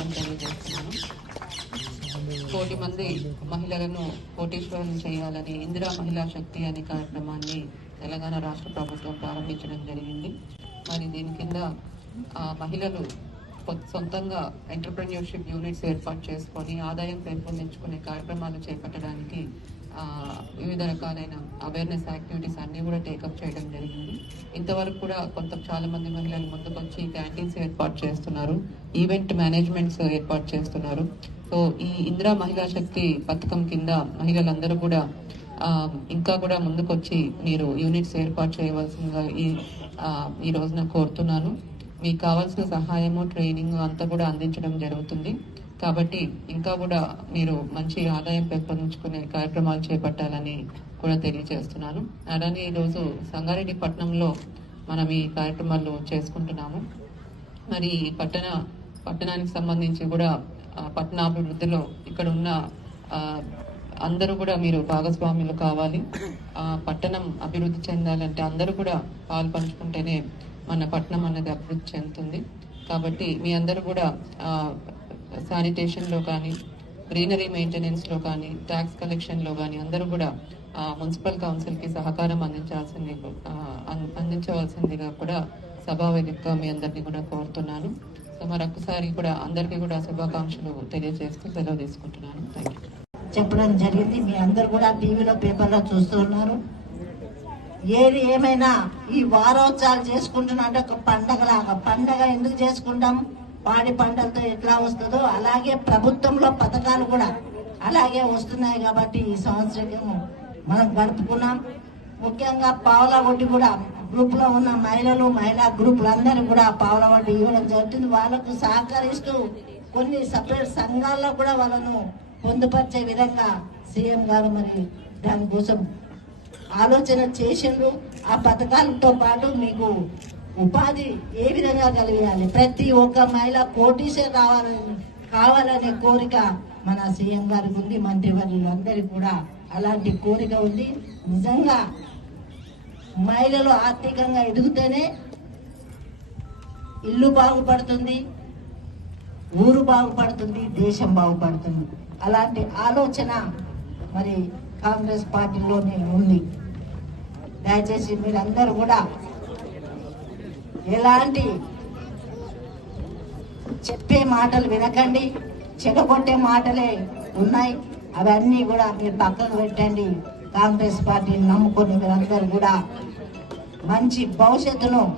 నమస్కారం తెలియజేస్తున్నాను కోటి మంది మహిళలను కోటీశ్వరులను చేయాలని ఇందిరా మహిళా శక్తి అనే కార్యక్రమాన్ని తెలంగాణ రాష్ట్ర ప్రభుత్వం ప్రారంభించడం జరిగింది. మరి దీని కింద ఆ, మహిళలు సొంతంగా ఎంటర్ప్రెన్యూర్షిప్ యూనిట్స్ ఏర్పాటు చేసుకొని ఆదాయం పెంపొందించుకునే కార్యక్రమాలు చేపట్టడానికి వివిధ రకాలైన అవేర్నెస్ యాక్టివిటీస్ అన్నీ కూడా టేకప్ చేయడం జరిగింది. ఇంతవరకు కూడా కొంత చాలా మంది మహిళలు ముందుకొచ్చి క్యాంటీన్స్ ఏర్పాటు చేస్తున్నారు. ఈవెంట్ మేనేజ్మెంట్స్ ఏర్పాటు చేస్తున్నారు. సో ఈ ఇందిరా మహిళా శక్తి పథకం కింద మహిళలందరూ కూడా ఇంకా కూడా ముందుకొచ్చి మీరు యూనిట్స్ ఏర్పాటు చేయవలసిందిగా ఈ ఈ రోజున కోరుతున్నాను. మీకు కావాల్సిన సహాయము ట్రైనింగ్ అంతా కూడా అందించడం జరుగుతుంది. కాబట్టి ఇంకా కూడా మీరు మంచి ఆదాయం పెంపొందించుకునే కార్యక్రమాలు చేపట్టాలని కూడా తెలియజేస్తున్నాను. అలానే ఈరోజు సంగారెడ్డి పట్టణంలో మనం ఈ కార్యక్రమాలు చేసుకుంటున్నాము. మరి ఈ పట్టణ పట్టణానికి సంబంధించి కూడా పట్టణాభివృద్ధిలో ఇక్కడ ఉన్న అందరూ కూడా మీరు భాగస్వాములు కావాలి. ఆ, పట్టణం అభివృద్ధి చెందాలంటే అందరూ కూడా పాలు పంచుకుంటేనే మన పట్టణం అనేది అభివృద్ధి చెందుతుంది. కాబట్టి మీ అందరూ కూడా శానిటేషన్లో కానీ గ్రీనరీ మెయింటెనెన్స్లో కానీ ట్యాక్స్ కలెక్షన్లో కానీ అందరూ కూడా ఆ, మున్సిపల్ కౌన్సిల్కి సహకారం అందించాల్సింది అందించవలసిందిగా కూడా సభావేదికగా మీ అందరినీ కూడా కోరుతున్నాను. సో మరొకసారి కూడా అందరికీ కూడా శుభాకాంక్షలు తెలియజేస్తూ సెలవు తీసుకుంటున్నాను. థ్యాంక్ యూ చెప్పడం జరిగింది. మీ అందరు కూడా టీవీలో పేపర్లో చూస్తున్నారు ఏది ఏమైనా ఈ వారోత్సవాలు చేసుకుంటున్నా అంటే ఒక పండగలాగా పండగ ఎందుకు చేసుకుంటాం? పాడి పంటలతో ఎట్లా వస్తుందో అలాగే ప్రభుత్వంలో పథకాలు కూడా అలాగే వస్తున్నాయి కాబట్టి ఈ సంవత్సరం మనం గడుపుకున్నాం. ముఖ్యంగా పావుల వడ్డీ కూడా గ్రూప్లో ఉన్న మహిళలు మహిళా గ్రూపులందరూ కూడా పావుల వడ్డీ ఇవ్వడం జరుగుతుంది. వాళ్ళకు సహకరిస్తూ కొన్ని సపరేట్ సంఘాల్లో కూడా వాళ్ళను పొందుపరిచే విధంగా సీఎం గారు మరి దానికోసం ఆలోచన చేసిండ్రు. ఆ పథకాలతో పాటు మీకు ఉపాధి ఏ విధంగా కలిగేయాలి? ప్రతి ఒక్క మహిళ కోటీశ్వర్ రావాలని కావాలనే కోరిక మన సీఎం గారికి ఉంది మంత్రివర్యులు అందరికి కూడా అలాంటి కోరిక ఉంది నిజంగా మహిళలు ఆర్థికంగా ఎదుగుతూనే ఇల్లు బాగుపడుతుంది ఊరు బాగుపడుతుంది దేశం బాగుపడుతుంది. అలాంటి ఆలోచన మరి కాంగ్రెస్ పార్టీలోనే ఉంది. దయచేసి మీరందరూ కూడా ఎలాంటి చెప్పే మాటలు వినకండి చెడగొట్టే మాటలే ఉన్నాయి. అవన్నీ కూడా మీరు పక్కకు పెట్టండి. కాంగ్రెస్ పార్టీని నమ్ముకుని మీరందరూ కూడా మంచి భవిష్యత్తును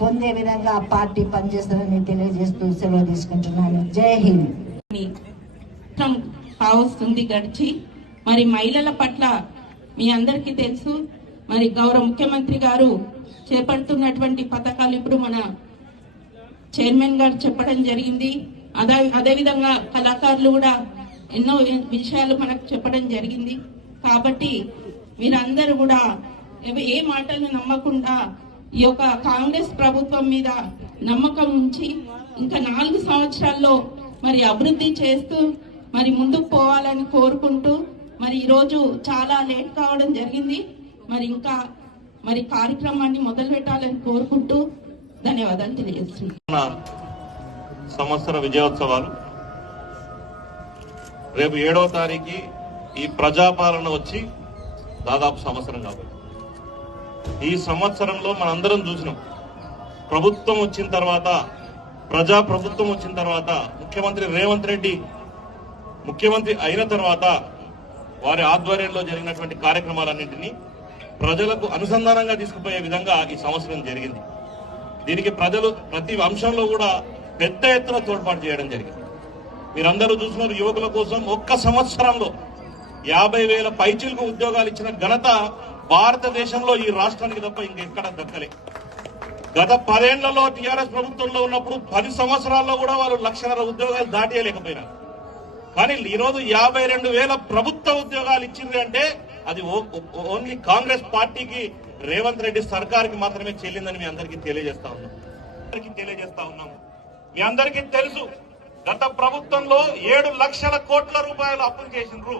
పొందే విధంగా పార్టీ పనిచేస్తుందని తెలియజేస్తూ సెలవు తీసుకుంటున్నాను. జై హింద్. కావస్తుంది గడిచి మరి మహిళల పట్ల మీ అందరికీ తెలుసు మరి గౌరవ ముఖ్యమంత్రి గారు చేపడుతున్నటువంటి పథకాలు ఇప్పుడు మన చైర్మన్ గారు చెప్పడం జరిగింది. అదే అదేవిధంగా కళాకారులు కూడా ఎన్నో విషయాలు మనకు చెప్పడం జరిగింది. కాబట్టి మీరందరూ కూడా ఏ మాటలు నమ్మకుండా ఈ యొక్క కాంగ్రెస్ ప్రభుత్వం మీద నమ్మకం ఉంచి ఇంకా నాలుగు సంవత్సరాల్లో మరి అభివృద్ధి చేస్తూ మరి ముందుకు పోవాలని కోరుకుంటూ మరి ఈరోజు చాలా లేట్ కావడం జరిగింది. మరి ఇంకా మరి కార్యక్రమాన్ని మొదలు పెట్టాలని కోరుకుంటూ ధన్యవాదాలు తెలియజేస్తున్నాను. సంవత్సర విజయోత్సవాలు. రేపు ఏడవ తారీఖు ఈ ప్రజాపాలన వచ్చి దాదాపు సంవత్సరం కాబట్టి ఈ సంవత్సరంలో మనందరం చూసినాం. ప్రభుత్వం వచ్చిన తర్వాత ప్రజా ప్రభుత్వం వచ్చిన తర్వాత ముఖ్యమంత్రి రేవంత్ రెడ్డి ముఖ్యమంత్రి అయిన తర్వాత వారి ఆధ్వర్యంలో జరిగినటువంటి కార్యక్రమాలన్నింటినీ ప్రజలకు అనుసంధానంగా తీసుకుపోయే విధంగా ఈ సంవత్సరం జరిగింది. దీనికి ప్రజలు ప్రతి అంశంలో కూడా పెద్ద ఎత్తున తోడ్పాటు చేయడం జరిగింది. మీరందరూ చూసినారు యువకుల కోసం ఒక్క సంవత్సరంలో యాభై వేల పైచిలకు ఉద్యోగాలు ఇచ్చిన ఘనత భారతదేశంలో ఈ రాష్ట్రానికి తప్ప ఇంకెక్కడ దక్కలే. గత పదేళ్ళలో టీఆర్ఎస్ ప్రభుత్వంలో ఉన్నప్పుడు పది సంవత్సరాల్లో కూడా వాళ్ళు లక్షన్నర ఉద్యోగాలు దాటియలేకపోయినారు. కానీ ఈరోజు యాభై రెండు వేల ప్రభుత్వ ఉద్యోగాలు ఇచ్చింది అంటే అది ఓ- ఓన్లీ కాంగ్రెస్ పార్టీకి రేవంత్ రెడ్డి సర్కార్కి మాత్రమే చెల్లిందని మీ అందరికీ తెలియజేస్తా ఉన్నాం. అందరికీ తెలియజేస్తా ఉన్నాము మీ అందరికీ తెలుసు గత ప్రభుత్వంలో ఏడు లక్షల కోట్ల రూపాయలు అప్పులు చేసిండ్రు.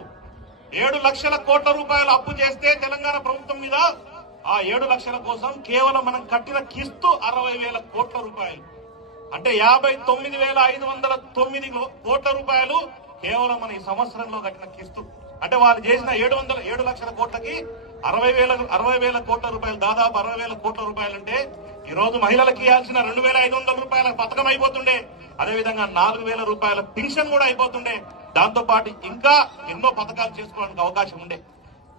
ఏడు లక్షల కోట్ల రూపాయలు అప్పు చేస్తే తెలంగాణ ప్రభుత్వం మీద ఆ ఏడు లక్షల కోసం కేవలం మనం కట్టిన కిస్తు అరవై వేల కోట్ల రూపాయలు. అంటే యాభై తొమ్మిది వేల ఐదు వందల తొమ్మిది కోట్ల రూపాయలు కేవలం మన ఈ సంవత్సరంలో కట్టిన కిస్తు. అంటే వాళ్ళు చేసిన ఏడు వందల ఏడు లక్షల కోట్లకి అరవై వేల అరవై వేల కోట్ల రూపాయలు దాదాపు అరవై వేల కోట్ల రూపాయలు అంటే ఈ రోజు మహిళలకు ఇవ్వాల్సిన రెండు వేల ఐదు వందల రూపాయల పథకం అయిపోతుండే. అదేవిధంగా నాలుగు వేల రూపాయల పెన్షన్ కూడా అయిపోతుండే. దాంతో పాటు ఇంకా ఎన్నో పథకాలు చేసుకోవడానికి అవకాశం ఉండే.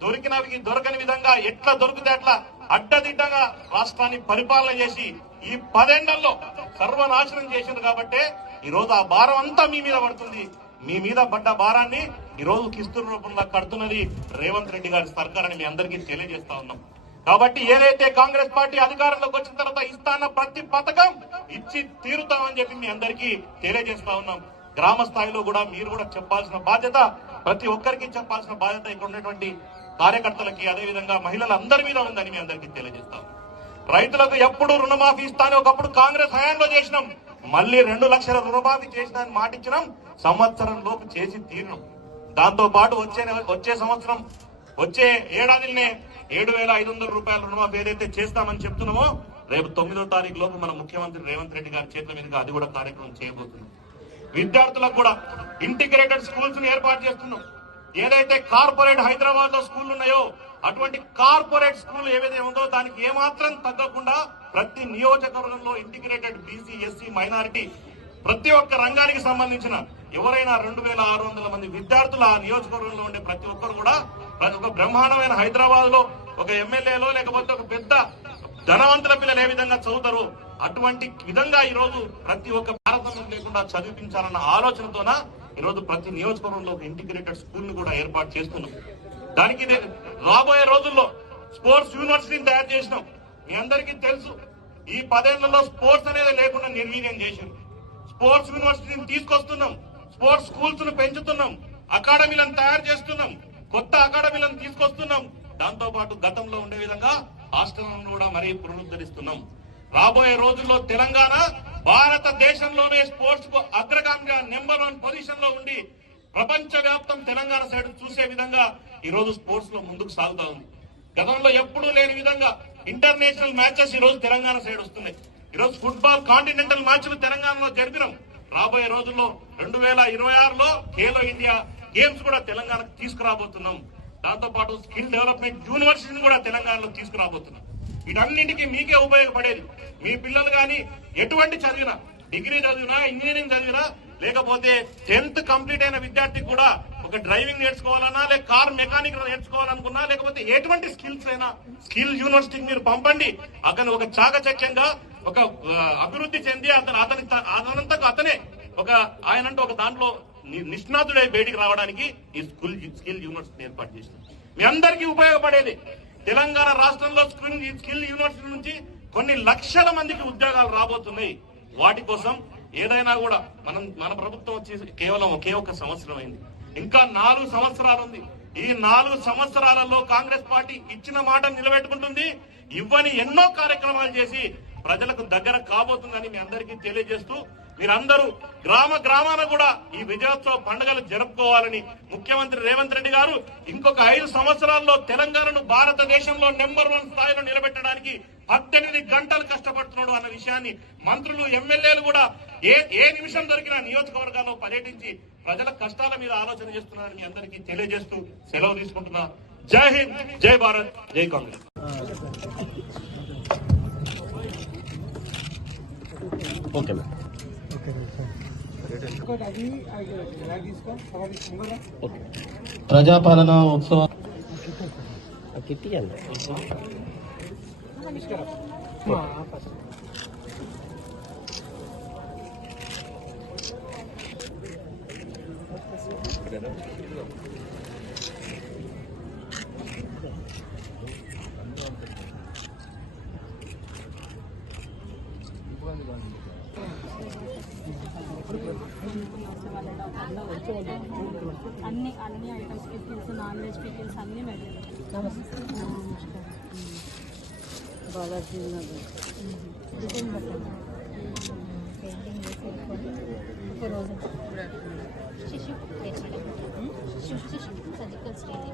దొరికినవి దొరకని విధంగా ఎట్లా దొరికితే అట్లా అడ్డదిడ్డంగా రాష్ట్రాన్ని పరిపాలన చేసి ఈ పదేండల్లో సర్వనాశనం చేసింది కాబట్టే ఈ రోజు ఆ భారం అంతా మీ మీద పడుతుంది. మీ మీద పడ్డ భారాన్ని ఈ రోజు కిస్తుల రూపంలో కడుతున్నది రేవంత్ రెడ్డి గారి సర్కార్ అని మీ అందరికీ తెలియజేస్తా ఉన్నాం. కాబట్టి ఏదైతే కాంగ్రెస్ పార్టీ అధికారంలోకి వచ్చిన తర్వాత ఇస్తాన్న ప్రతి పథకం ఇచ్చి తీరుతామని చెప్పి మీ అందరికీ తెలియజేస్తా ఉన్నాం. గ్రామ స్థాయిలో కూడా మీరు కూడా చెప్పాల్సిన బాధ్యత ప్రతి ఒక్కరికి చెప్పాల్సిన బాధ్యత ఇక్కడ ఉన్నటువంటి కార్యకర్తలకి అదేవిధంగా మహిళలందరి మీద ఉందని మీ అందరికీ తెలియజేస్తాం రైతులకు ఎప్పుడు రుణమాఫీ ఇస్తానని ఒకప్పుడు కాంగ్రెస్ హయాంలో చేసినాం. మళ్ళీ రెండు లక్షల రుణమాఫీ చేసినాని మాటిచ్చినాం సంవత్సరం లోపు చేసి తీరినాం. దాంతో పాటు వచ్చే వచ్చే సంవత్సరం వచ్చే ఏడాదినే ఏడు వేల ఐదు వందల రూపాయల రుణమాఫీ ఏదైతే చేస్తామని చెప్తున్నామో రేపు తొమ్మిదో తారీఖు లోపు మన ముఖ్యమంత్రి రేవంత్ రెడ్డి గారి చేతుల మీదుగా అది కూడా కార్యక్రమం చేయబోతున్నాం. విద్యార్థులకు కూడా ఇంటిగ్రేటెడ్ స్కూల్స్ని ఏర్పాటు చేస్తున్నాం. ఏదైతే కార్పొరేట్ హైదరాబాద్లో స్కూల్ ఉన్నాయో అటువంటి కార్పొరేట్ స్కూల్ ఏవైతే ఉందో దానికి ఏమాత్రం తగ్గకుండా ప్రతి నియోజకవర్గంలో ఇంటిగ్రేటెడ్ బీసీ ఎస్సీ మైనారిటీ ప్రతి ఒక్క రంగానికి సంబంధించిన ఎవరైనా రెండు వేల ఆరు వందల మంది విద్యార్థులు ఆ నియోజకవర్గంలో ఉండే ప్రతి ఒక్కరు కూడా ప్రతి ఒక్క బ్రహ్మాండమైన హైదరాబాద్లో ఒక ఎమ్మెల్యేలో లేకపోతే ఒక పెద్ద ధనవంతుల పిల్లలు ఏ విధంగా చదువుతారు అటువంటి విధంగా ఈ రోజు ప్రతి ఒక్క భారతంలో లేకుండా చదివించాలన్న ఆలోచనతోన ఈ రోజు ప్రతి నియోజకవర్గంలో ఒక ఇంటిగ్రేటెడ్ స్కూల్ను కూడా ఏర్పాటు చేస్తున్నాం. దానికి రాబోయే రోజుల్లో స్పోర్ట్స్ యూనివర్సిటీని తయారు చేసినాం. మీ అందరికీ తెలుసు ఈ పదేళ్ళలో స్పోర్ట్స్ అనేది లేకుండా నిర్వీర్యం చేసింది స్పోర్ట్స్ యూనివర్సిటీని తీసుకొస్తున్నాం స్పోర్ట్స్ స్కూల్స్ను పెంచుతున్నాం అకాడమీలను తయారు చేస్తున్నాం కొత్త అకాడమీలను తీసుకొస్తున్నాం. దాంతో పాటు గతంలో ఉండే విధంగా హాస్టళ్ళను కూడా మరీ పునరుద్ధరిస్తున్నాం. రాబోయే రోజుల్లో తెలంగాణ భారతదేశంలోనే స్పోర్ట్స్కు అగ్రగామిగా నెంబర్ వన్ పొజిషన్లో ఉండి ప్రపంచ వ్యాప్తం తెలంగాణ సైడ్ చూసే విధంగా ఈ రోజు స్పోర్ట్స్లో ముందుకు సాగుతా ఉంది. గతంలో ఎప్పుడూ లేని విధంగా ఇంటర్నేషనల్ మ్యాచెస్ ఈ రోజు తెలంగాణ సైడ్ వస్తున్నాయి. ఈరోజు ఫుట్బాల్ కాంటినెంటల్ మ్యాచ్లు తెలంగాణలో జరిపినాం. రాబోయే రోజుల్లో రెండు వేల ఇరవై ఆరులో ఖేలో ఇండియా గేమ్స్ కూడా తెలంగాణకు తీసుకురాబోతున్నాం. దాంతో పాటు స్కిల్ డెవలప్మెంట్ యూనివర్సిటీని కూడా తెలంగాణలో తీసుకురాబోతున్నాం. వీటన్నింటికి మీకే ఉపయోగపడేది. మీ పిల్లలు కానీ ఎటువంటి చదివినా డిగ్రీ చదివినా ఇంజనీరింగ్ చదివినా లేకపోతే టెన్త్ కంప్లీట్ అయిన విద్యార్థికి కూడా ఒక డ్రైవింగ్ నేర్చుకోవాలన్నా లేక కార్ మెకానిక్ నేర్చుకోవాలనుకున్నా లేకపోతే ఎటువంటి స్కిల్స్ అయినా స్కిల్ యూనివర్సిటీకి మీరు పంపండి. అతను ఒక చాకచక్యంగా ఒక అభివృద్ధి చెంది అతను అతని త- అతనంతకు అతనే ఒక ఆయనంటూ ఒక దాంట్లో నిష్ణాతుడై బయటికి రావడానికి ఈ స్కూల్ స్కిల్ యూనివర్సిటీ ఏర్పాటు చేసినాం మీ అందరికీ ఉపయోగపడేది తెలంగాణ రాష్ట్రంలో స్కిల్ స్కిల్ యూనివర్సిటీ నుంచి కొన్ని లక్షల మందికి ఉద్యోగాలు రాబోతున్నాయి. వాటి కోసం ఏదైనా కూడా మనం మన ప్రభుత్వం వచ్చి కేవలం ఒకే ఒక సంవత్సరం అయింది. ఇంకా నాలుగు సంవత్సరాలు ఉంది. ఈ నాలుగు సంవత్సరాలలో కాంగ్రెస్ పార్టీ ఇచ్చిన మాట నిలబెట్టుకుంటుంది. ఇవ్వని ఎన్నో కార్యక్రమాలు చేసి ప్రజలకు దగ్గర కాబోతుందని మీ అందరికీ తెలియజేస్తూ మీరందరూ గ్రామ గ్రామాన కూడా ఈ విజయోత్సవ పండుగలు జరుపుకోవాలని ముఖ్యమంత్రి రేవంత్ రెడ్డి గారు ఇంకొక ఐదు సంవత్సరాల్లో తెలంగాణను భారతదేశంలో నెంబర్ వన్ స్థాయిలో నిలబెట్టడానికి పద్దెనిమిది గంటలు కష్టపడుతున్నాడు అన్న విషయాన్ని మంత్రులు ఎమ్మెల్యేలు కూడా ఏ ఏ నిమిషం దొరికినా నియోజకవర్గాల్లో పర్యటించి ప్రజల కష్టాల మీద ఆలోచన చేస్తున్నారని మీ అందరికీ తెలియజేస్తూ సెలవు తీసుకుంటున్నా. జై హింద్ జై భారత్ జై కాంగ్రెస్. Okay madam. ఓకే ప్రజాపాలన ఉత్సవం కిట్టియండి అన్ని అన్ని items pickles non veg pickles అన్ని బాలాజీ డిజైన్ పెట్టండి పెయింటింగ్ ఒక రోజు శిశు శిశు శిశు సర్జికల్ స్టేజ్